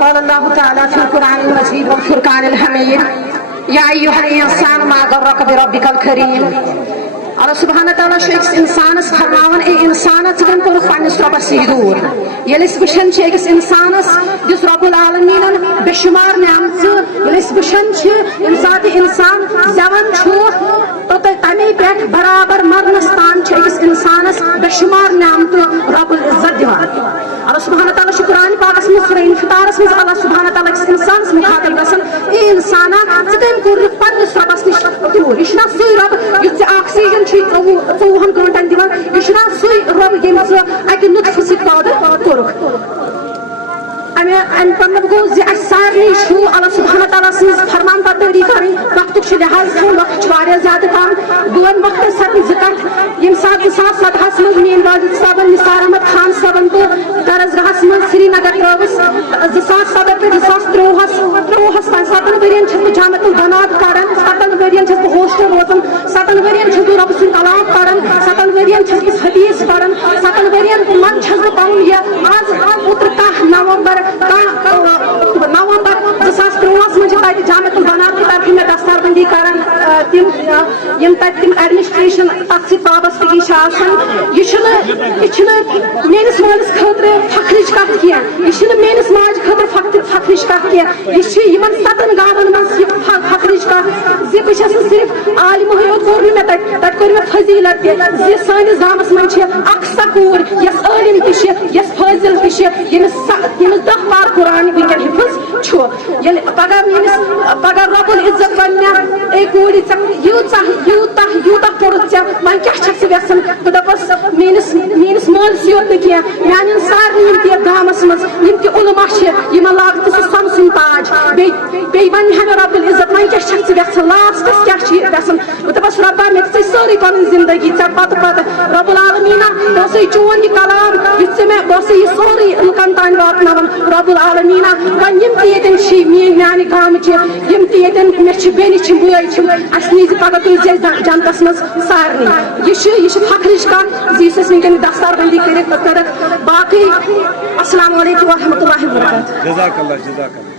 قال الله تعالى في القرآن المجيد والفرقان الحميد يا أيها الإنسان ما غرك بربك الكريم. Allah subhanahu wa ta'ala شيخ إنسانس فرماون اي إنسانس گن كورُکھ پننس رۄبس نِش دوٗر. ییٚلہِ أسۍ وٕچھان چھِ أکِس إنسانس یُس رۄب العالمیٖنن بے شُمار نعمژٕ ییٚلہِ أسۍ وٕچھان چھِ ییٚمہِ ساتہٕ اِنسان زٮ۪وان چھُ تہٕ تمے پٮ۪ٹھ برابر مرنس تام چھِ أکِس إنسانس بے شُمار نعمتہٕ رۄب العزت دِوان. Allah subhanahu wa ta'ala چھُ قرآن پاکس منٛز سورہ انفطارس منٛز Allah subhanahu wa ta'ala أکِس إنسانس مُخاطب گژھان اے اِنسانا ژٕ کٔمۍ کوٚرُکھ پننس رۄبس نِش دوٗر. یہِ چھُنہ سُے رۄب یُس ژےٚ آکسیجن چھُے 24 گٲنٛٹن دِوان. یہِ چھُنہ سُے رۄب ییٚمۍ ژٕ اکہِ نُطفہٕ سۭتۍ پٲدٕ کوٚرُکھ. امہِ مطلب گوٚو زِ اسہِ سارنٕے چھُ Allah subhanahu wa ta'ala سٕنٛز فرمان بردٲری کرٕنۍ. وقتُک چھُ لحاظ تھاوُن. وقت چھُ واریاہ زیادٕ کم. بہٕ وَنہٕ وقتس سۭتۍ زٕ کتھٕ. ییٚمہِ ساتہٕ 2017 منٛز میٲنۍ والد صٲبن نثار احمد خان صٲبن تہٕ درسگاہس منٛز سری نگر ترٲوٕس 2017 پٮ۪ٹھ 2023 تام 7 ؤرین چھس بہٕ جامعۃ البنات پران. 7 ؤرین چھس بہٕ ہوسٹل روزان. 7 ؤرین چھس بہٕ رۄبہٕ سُنٛد کلام پران. 7 ؤرین چھس بہٕ حدیث پران. 7 ؤرین منٛز چھس بہٕ پنُن یہِ آز اوترٕ 10 نومبر 2023 منٛز چھِ تتہِ جامعۃ البنات کہِ طرفہٕ مےٚ دستار بندی کران تِم یِم تتہِ تِم ایڈمنسٹریشن تتھ سۭتۍ وابستگی چھِ آسان. یہِ چھُنہٕ میٲنِس مٲلِس خٲطرٕ فخرٕچ کتھ کینٛہہ. یہِ چھُنہٕ میٲنِس ماجہِ خٲطرٕ فخرٕچ کتھ کینٛہہ. یہِ چھِ یِمن 7 گامن منٛز یہِ فخرٕچ کتھ زِ بہٕ چھس نہٕ صرف عالمہٕ یوت کوٚر نہٕ مےٚ تتہِ کوٚر مےٚ فضیلت تہِ زِ سٲنِس گامس منٛز چھِ اکھ سۄ کوٗر یۄس عٲلِم تہِ چھِ یۄس فٲضِل تہِ چھِ ییٚمِس 10 پار قرآن وٕنکٮ۪ن حِفظ چھُ. ییٚلہِ پگاہ رۄب العزت وَنہِ مےٚ اے کوٗرِ ژےٚ یوٗتاہ پوٚرُتھ ژےٚ وۄنۍ کیٛاہ چھکھ ژٕ یژھان. بہٕ دپس میٲنِس مٲلِس یوت نہٕ کینٛہہ میانٮ۪ن سارنٕے یِم تہِ یتھ گامس منٛز یِم تہِ علما چھِ یِمن لاگہٕ ژٕ سُہ سۄنہٕ سُنٛد تاج. بیٚیہِ وَنہِ ہا مےٚ رۄب العزت وۄنۍ کیٛاہ چھکھ ژٕ یژھان لاسٹس کیٛاہ چھُ یژھان. بہٕ دپس رۄبا مےٚ دِژٕے سٲرٕے پنٕنۍ زندگی ژےٚ پتہٕ رۄب العالمیٖنا بہٕ اوسُے چون یہِ کلام یُس ژےٚ مےٚ بہٕ اوسُے یہِ سورُے لُکن تانۍ واتناوان. رۄب العالمیٖنا وۄنۍ یِم تہِ ییٚتٮ۪ن چھِ میانہِ گامٕچہِ یِم تہِ ییٚتٮ۪ن مےٚ چھِ بیٚنہِ چھِ بٲے چھِ اسہِ نیٖزِ پگاہ تُلزِ اَسہِ جنتس منٛز سارنٕے. یہِ چھِ فخرٕچ کتھ زِ یُس اَسہِ وٕنکٮ۪ن دستار بندی کٔرِتھ باقٕے السلام علیکم ورحمتہ اللہ وبرکاتہ.